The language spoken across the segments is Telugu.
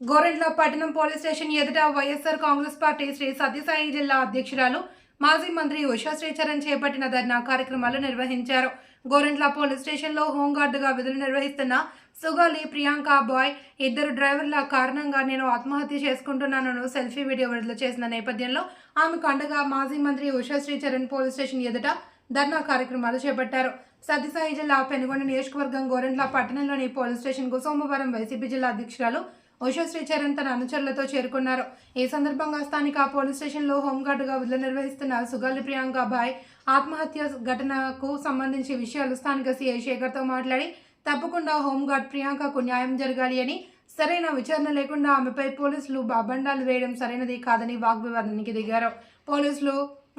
గోరెంట్ల పట్టణం పోలీస్ స్టేషన్ ఎదుట వైఎస్ఆర్ కాంగ్రెస్ పార్టీ శ్రీ సత్యసాయి జిల్లా అధ్యక్షురాలు మాజీ మంత్రి ఉషా శ్రీచరణ్ చేపట్టిన ధర్నా కార్యక్రమాలు నిర్వహించారు. గోరెంట్ల పోలీస్ స్టేషన్లో హోంగార్డుగా విధులు నిర్వహిస్తున్న సుగాలి ప్రియాంక బాయ్ ఇద్దరు డ్రైవర్ల కారణంగా నేను ఆత్మహత్య చేసుకుంటున్నానను సెల్ఫీ వీడియో విడుదల చేసిన నేపథ్యంలో ఆమెకు అండగా మాజీ మంత్రి ఉషా శ్రీచరణ్ పోలీస్ స్టేషన్ ఎదుట ధర్నా కార్యక్రమాలు చేపట్టారు. సత్యసాయి జిల్లా పెనుగొండ నియోజకవర్గం గోరెంట్ల పట్టణంలోని పోలీస్ స్టేషన్కు సోమవారం వైసీపీ జిల్లా అధ్యక్షురాలు ఉషా శ్రీచరణ్ తన అనుచరులతో చేరుకున్నారు. ఈ సందర్భంగా స్థానిక పోలీస్ స్టేషన్లో హోంగార్డుగా విధులు నిర్వహిస్తున్న సుగాలి ప్రియాంక భాయ్ ఆత్మహత్య ఘటనకు సంబంధించి విషయాలు స్థానిక సీఐ శేఖర్తో మాట్లాడి తప్పకుండా హోంగార్డ్ ప్రియాంకకు న్యాయం జరగాలి అని సరైన విచారణ లేకుండా ఆమెపై పోలీసులు బాబండాలు వేయడం సరైనది కాదని వాగ్వివాదానికి దిగారు. పోలీసులు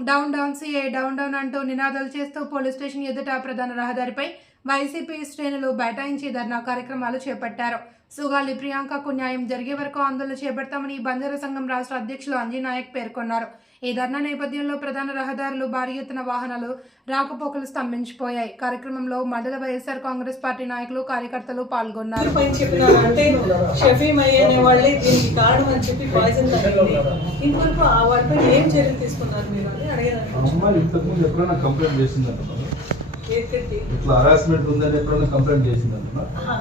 down down CI down down అంటూ నినాదాలు చేస్తూ పోలీస్ స్టేషన్ ఎదుట ప్రధాన రహదారిపై వైసీపీ శ్రేణులు బైఠాయించి ధర్నా కార్యక్రమాలు చేపట్టారు. సుగాలి ప్రియాంకకు న్యాయం జరిగే వరకు ఆందోళన చేపడతామని బంజారా సంఘం రాష్ట్ర అధ్యక్షులు అంజీ నాయక్ పేర్కొన్నారు. ఈ ధర్నా నేపథ్యంలో ప్రధాన రహదారులు భారీ ఎత్తున వాహనాలు రాకపోకలు స్తంభించిపోయాయి. కార్యక్రమంలో మండల వైఎస్ఆర్ కాంగ్రెస్ పార్టీ నాయకులు కార్యకర్తలు పాల్గొన్నారు. అంటే షఫీమ్ అయ్యి అనే వాళ్ళే దీనికి కారణం అని చెప్పి పాయిజన్ తగ్గింది ఇంతవరకు ఆ వారిపై ఏం చర్యలు తీసుకున్నారు మీరు అని అడిగేదానికి ఇట్లా హరాస్మెంట్ ఉందని ఎప్పుడైనా కంప్లైంట్ చేసిందంటున్నా? ఆహా,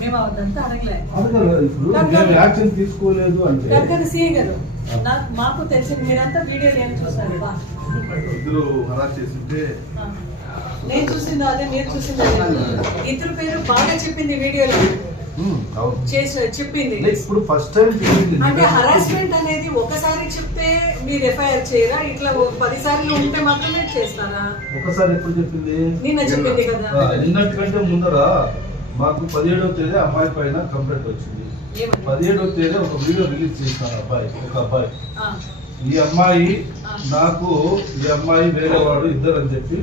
మేము అదంతా అడగలే. అడగలేదు ఇప్పుడు నేను యాక్షన్ తీసుకోలేదు అంటే? కనుక సీఏ గారు నాకు మాకు తెలిసింది మీరంతా వీడియోలు ఏం చూసారు? బా. ఇద్దరు హరాస్ చేసింటే. నేను చూసింది అదే మీరు చూసింది ఇద్దరు పేరు బాగా చెప్పింది వీడియోలో. చెప్పింది. ఇప్పుడు ఫస్ట్ టైం అంటే హరాస్మెంట్ అనేది ఒకసారి చెప్తే మీరు ఎఫ్ఐఆర్ చేయరా? ఇట్లా పది సార్లు ఉంటే మాత్రమే చేస్తారా? ఒకసారి ఎప్పుడు చెప్పింది? నిన్న చెప్పింది కదా. నిన్నటికంటే ముందర మాకు పదిహేడవ తేదీ అమ్మాయి పైన కంప్లైంట్ వచ్చింది. పదిహేడవ తేదీ ఒక వీడియో రిలీజ్ చేసినారు అబ్బాయి ఒక అబ్బాయి. ఈ అమ్మాయి నాకు ఈ అమ్మాయి వేరే వాడు ఇద్దరు అని చెప్పి.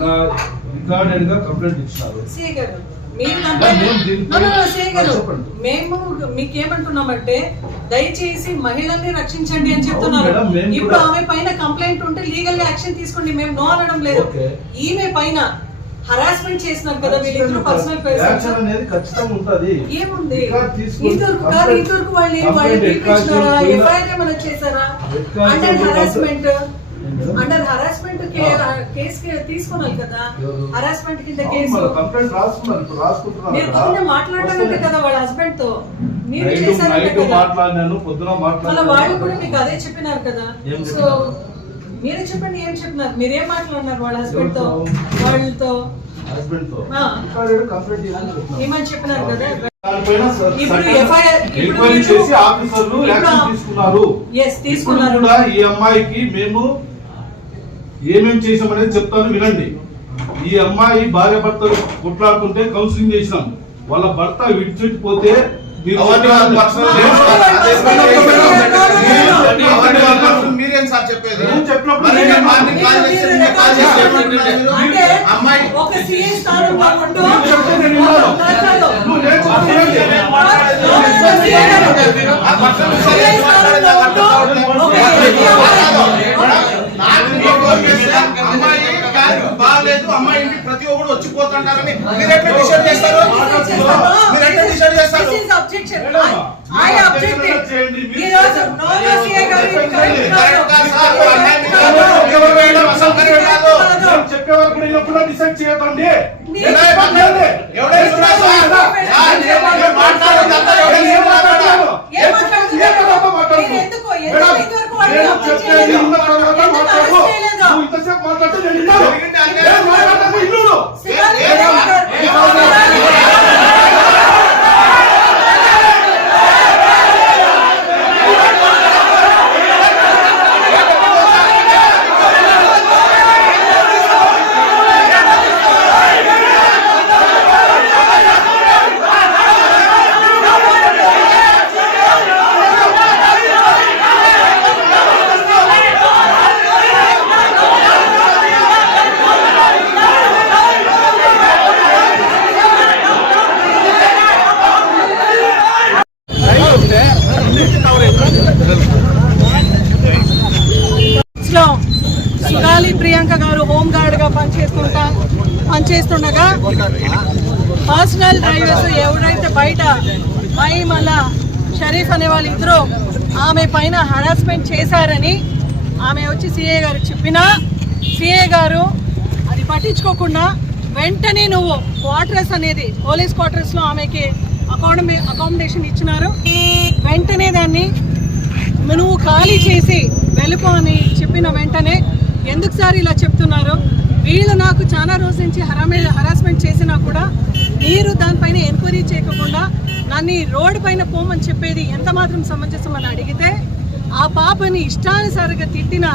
నా రికార్డెడ్గా కంప్లైంట్ ఇచ్చినారు మీరు. మేము మీకేమంటున్నామంటే దయచేసి మహిళల్ని రక్షించండి అని చెప్తున్నారు. ఇప్పుడు ఆమె పైన కంప్లైంట్ ఉంటే లీగల్ యాక్షన్ తీసుకోండి మేము నో అనడం లేదు. ఈమె పైన హరాస్మెంట్ చేసినారు కదా వీళ్ళిద్దరు పర్సనల్ ఏముంది? ఇంతవరకు కాదు ఇంతవరకు వాళ్ళు వాళ్ళు పిలిపించినారా ఎఫ్ఐఆర్ ఏమైనా చేశారా? Under harassment? Under harassment case తీసుకోవాలి కదా? హరాస్మెంట్ కింద కేసు కంప్లైంట్ ఇప్పుడు రాసుకుంటున్నారు మీరు. పొద్దున్న మాట్లాడాలంటే. కదా వాళ్ళ హస్బెండ్తో మీరు చేశారంటే మాట్లాడినాను పొద్దున వాళ్ళు కూడా మీకు అదే చెప్పినారు కదా. ఏం సో? మీరే చెప్పండి ఏం చెప్పినారు? మీరేం మాట్లాడినారు వాళ్ళ హస్బెండ్తో? వాళ్ళతో? హస్బెండ్తో కంప్లైంట్. ఏమని చెప్పినారు కదా? ఎంక్వైరీ చేసి ఆఫీసర్లు తీసుకున్నారు. తీసుకున్నారు. ఈ అమ్మాయికి మేము ఏమేం చేసామనేది చెప్తాను వినండి. ఈ అమ్మాయి భార్య భర్తలు కొట్లాడుతుంటే కౌన్సిలింగ్ చేసినాం. వాళ్ళ భర్త విడిచిపోతే మీరు సార్? చెప్పేది? అమ్మాయి అమ్మాయి బాగాలేదు అమ్మాయి ఇంటికి ప్రతి ఒక్కరు వచ్చిపోతుంటారని మీరు ఎట్లా డిసైడ్ చేస్తారు మీరు ఎట్లా డిసైడ్ చేస్తారు చెప్పే వరకు ఎప్పుడో డిసైడ్ చేయకండి? ఎవడైనా ఇంతసేపు మాట్లాడితే నేను విన్నాను. జరిగింది అన్యాయం. ఏం మాట్లాడకు, ఇల్లు శివాజీ ఏ- ఏ- గారు- ఏ- లో సుగాలి ప్రియాంక గారు హోమ్ గార్డ్గా పనిచేస్తుంటా పనిచేస్తుండగా పర్సనల్ డ్రైవర్స్ ఎవరైతే బయట మై మళ్ళా షరీఫ్ అనే వాళ్ళు ఇద్దరు ఆమె పైన హరాస్మెంట్ చేశారని ఆమె వచ్చి సిఏ గారు చెప్పినా సిఏ గారు అది పట్టించుకోకుండా వెంటనే నువ్వు క్వార్టర్స్ అనేది పోలీస్ క్వార్టర్స్లో ఆమెకి అకాడమి అకామిడేషన్ ఇచ్చినారు. వెంటనే దాన్ని నువ్వు ఖాళీ చేసి వెళ్ళిపో అని చెప్పిన వెంటనే ఎందుకు సార్ ఇలా చెప్తున్నారు? వీళ్ళు నాకు చాలా రోజుల నుంచి హరామే హరాస్మెంట్ చేసినా కూడా మీరు దానిపైన ఎంక్వైరీ చేయకుండా నన్ను ఈ రోడ్డు పైన పోమని చెప్పేది ఎంత మాత్రం సమంజసం అని అడిగితే ఆ పాపని ఇష్టానుసారిగా తిట్టిన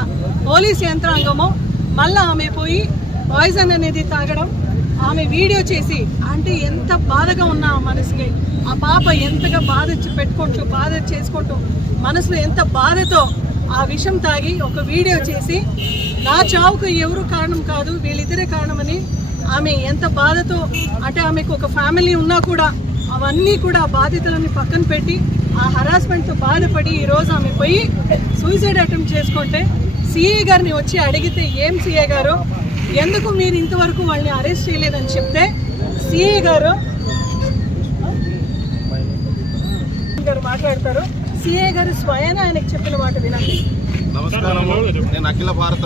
పోలీస్ యంత్రాంగము మళ్ళీ ఆమె పోయి పాయిజన్ అనేది తాగడం ఆమె వీడియో చేసి అంటే ఎంత బాధగా ఉన్నా ఆ మనసుకి ఆ పాప ఎంతగా బాధ పెట్టుకుంటూ బాధ చేసుకుంటూ మనసులో ఎంత బాధతో ఆ విషం తాగి ఒక వీడియో చేసి నా చావుకు ఎవరు కారణం కాదు వీళ్ళిద్దరే కారణమని ఆమె ఎంత బాధతో అంటే ఆమెకు ఒక ఫ్యామిలీ ఉన్నా కూడా అవన్నీ కూడా బాధితులని పక్కన పెట్టి ఆ హరాస్మెంట్తో బాధపడి ఈరోజు ఆమె పోయి సూసైడ్ అటెంప్ట్ చేసుకుంటే సిఏ గారిని వచ్చి అడిగితే ఏం సిఏ గారు? ఎందుకు మీరు ఇంతవరకు వాళ్ళని అరెస్ట్ చేయలేదని చెప్తే సిఏ గారు గారు మాట్లాడతారు. సిఏ గారు స్వయాన ఆయనకు చెప్పిన మాట వినండి. నమస్కారం నేను అఖిల భారత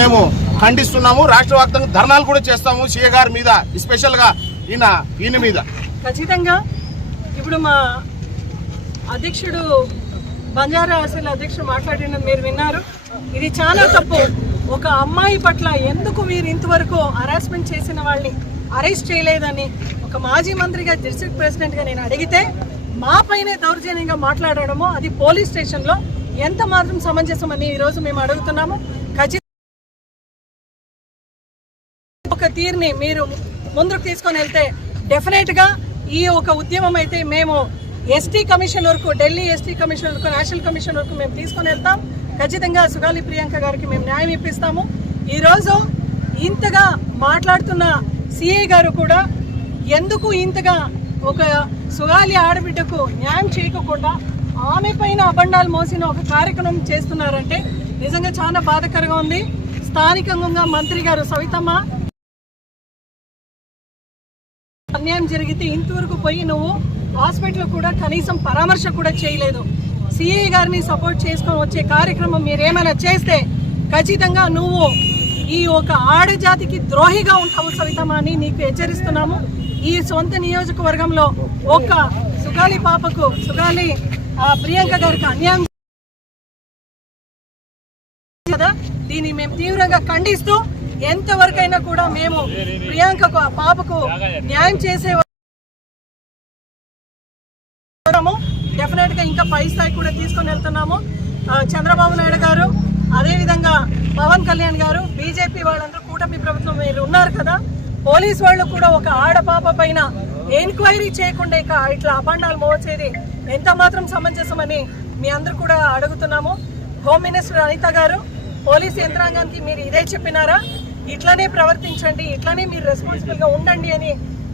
మేము ఖండిస్తున్నాము రాష్ట్ర వ్యాప్తంగా ధర్నాలు కూడా చేస్తాము సీఏ గారి మీద స్పెషల్గా ఈయన ఈయన మీద. ఖచ్చితంగా ఇప్పుడు మా అధ్యక్షుడు బంజారా అసలు అధ్యక్షుడు మాట్లాడిన మీరు విన్నారు. ఇది చాలా తప్పు. ఒక అమ్మాయి పట్ల ఎందుకు మీరు ఇంతవరకు హరాస్మెంట్ చేసిన వాళ్ళని అరెస్ట్ చేయలేదని ఒక మాజీ మంత్రిగా డిస్ట్రిక్ట్ ప్రెసిడెంట్గా నేను అడిగితే మా పైనే దౌర్జన్యంగా మాట్లాడడము అది పోలీస్ స్టేషన్లో ఎంత మాత్రం సమంజసమని ఈరోజు మేము అడుగుతున్నాము. ఖచ్చితంగా ఒక తీరుని మీరు ముందుకు తీసుకొని వెళ్తే డెఫినెట్గా ఈ ఒక ఉద్యమం అయితే మేము ఎస్టీ కమిషన్ వరకు ఢిల్లీ ఎస్టీ కమిషన్ వరకు నేషనల్ కమిషన్ వరకు మేము తీసుకొని వెళ్తాం. ఖచ్చితంగా సుగాలి ప్రియాంక గారికి మేము న్యాయం ఇప్పిస్తాము. ఈరోజు ఇంతగా మాట్లాడుతున్న సిఐ గారు కూడా ఎందుకు ఇంతగా ఒక సుగాలి ఆడబిడ్డకు న్యాయం చేయకుండా ఆమె పైన అబండాలు మోసిన ఒక కార్యక్రమం చేస్తున్నారంటే నిజంగా చాలా బాధకరంగా ఉంది. స్థానికంగా మంత్రి గారు సవితమ్మ అన్యాయం జరిగితే ఇంతవరకు పోయి నువ్వు హాస్పిటల్ కూడా కనీసం పరామర్శ కూడా చేయలేదు. సిఐ గారిని సపోర్ట్ చేసుకొని వచ్చే కార్యక్రమం మీరేమైనా చేస్తే ఖచ్చితంగా నువ్వు ఈ ఒక ఆడజాతికి ద్రోహిగా ఉంటావు సవితమ్మ అని నీకు హెచ్చరిస్తున్నాము. ఈ సొంత నియోజకవర్గంలో ఒక సుగాలి పాపకు సుగాలి ప్రియాంక గారికి అన్యాయం కదా? దీన్ని మేము తీవ్రంగా ఖండిస్తూ ఎంతవరకైనా కూడా మేము ప్రియాంకకు ఆ పాపకు న్యాయం చేసే డెఫినెట్గా ఇంకా పై స్థాయి కూడా తీసుకొని వెళ్తున్నాము. చంద్రబాబు నాయుడు గారు అదేవిధంగా పవన్ కళ్యాణ్ గారు బీజేపీ వాళ్ళందరూ కూటమి ప్రభుత్వం మీరు ఉన్నారు కదా. పోలీస్ వాళ్ళు కూడా ఒక ఆడపాప పైన ఎంక్వైరీ చేయకుండా ఇక ఇట్లా అపాండాలు మోచేది ఎంత మాత్రం సమంజసమని మీ అందరూ కూడా అడుగుతున్నాము. హోమ్ మినిస్టర్ అనిత గారు పోలీస్ యంత్రాంగానికి మీరు ఇదే చెప్పినారా? ఇట్లానే ప్రవర్తించండి ఇట్లానే మీరు రెస్పాన్సిబుల్గా ఉండండి అని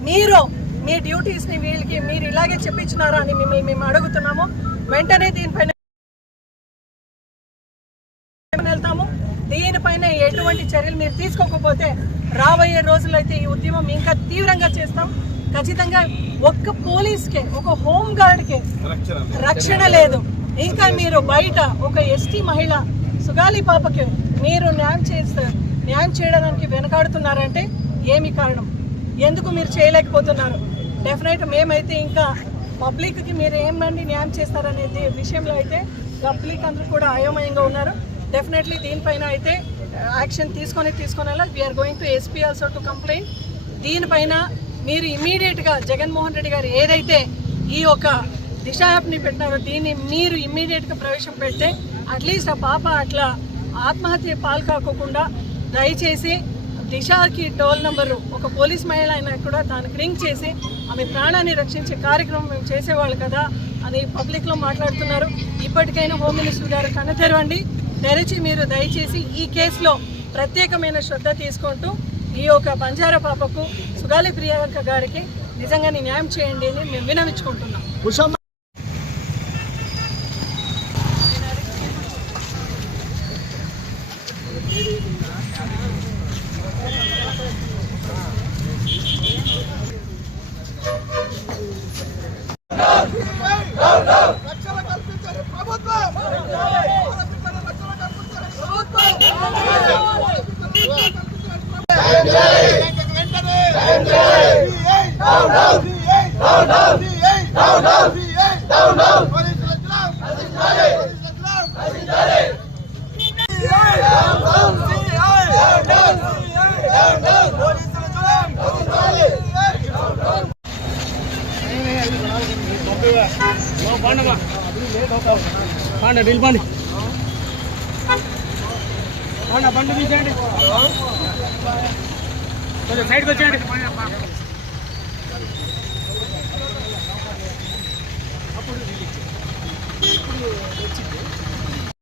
మీరు మీ డ్యూటీస్ని వీళ్ళకి మీరు ఇలాగే చెప్పించినారా అని మిమ్మల్ని మేము అడుగుతున్నాము. వెంటనే దీనిపైన వెళ్తాము దీనిపైన ఎటువంటి చర్యలు మీరు తీసుకోకపోతే రాబోయే రోజుల్లో అయితే ఈ ఉద్యమం ఇంకా తీవ్రంగా చేస్తాం. ఖచ్చితంగా ఒక్క పోలీస్కే ఒక హోమ్ గార్డ్కే రక్షణ లేదు. ఇంకా మీరు బయట ఒక ఎస్టీ మహిళ సుగాలి పాపకి మీరు న్యాయం చేస్తారు న్యాయం చేయడానికి వెనకాడుతున్నారంటే ఏమి కారణం? ఎందుకు మీరు చేయలేకపోతున్నారు? డెఫినెట్ మేమైతే ఇంకా పబ్లిక్కి మీరు ఏమండి న్యాయం చేస్తారనేది విషయంలో అయితే పబ్లిక్ అందరూ కూడా అయోమయంగా ఉన్నారు. డెఫినెట్లీ దీనిపైన అయితే యాక్షన్ తీసుకొని తీసుకొని we're going to SP also to complaint దీనిపైన మీరు ఇమీడియట్గా జగన్మోహన్ రెడ్డి గారు ఏదైతే ఈ యొక్క దిశ యాప్ని పెట్టినారో దీన్ని మీరు ఇమీడియట్గా ప్రవేశం పెడితే అట్లీస్ట్ ఆ పాప అట్లా ఆత్మహత్య పాలు కాకోకుండా దయచేసి దిశకి టోల్ నెంబరు ఒక పోలీస్ మహిళ అయినా కూడా దానికి రింగ్ చేసి ఆమె ప్రాణాన్ని రక్షించే కార్యక్రమం మేము చేసేవాళ్ళు కదా అని పబ్లిక్లో మాట్లాడుతున్నారు. ఇప్పటికైనా హోమ్ మినిస్టర్ గారు కన్న తెరవండి. తెరచి మీరు దయచేసి ఈ కేసులో ప్రత్యేకమైన శ్రద్ధ తీసుకుంటూ ఈ యొక్క బంజారా పాపకు సుగాలి ప్రియాంక గారికి నిజంగా న్యాయం చేయండి అని మేము వినవించుకుంటున్నాం. పండి నిలబండి పండి బండి తీసేయండి. కొంచెం సైడ్కి వచ్చేయండి. అప్పుడు వచ్చింది.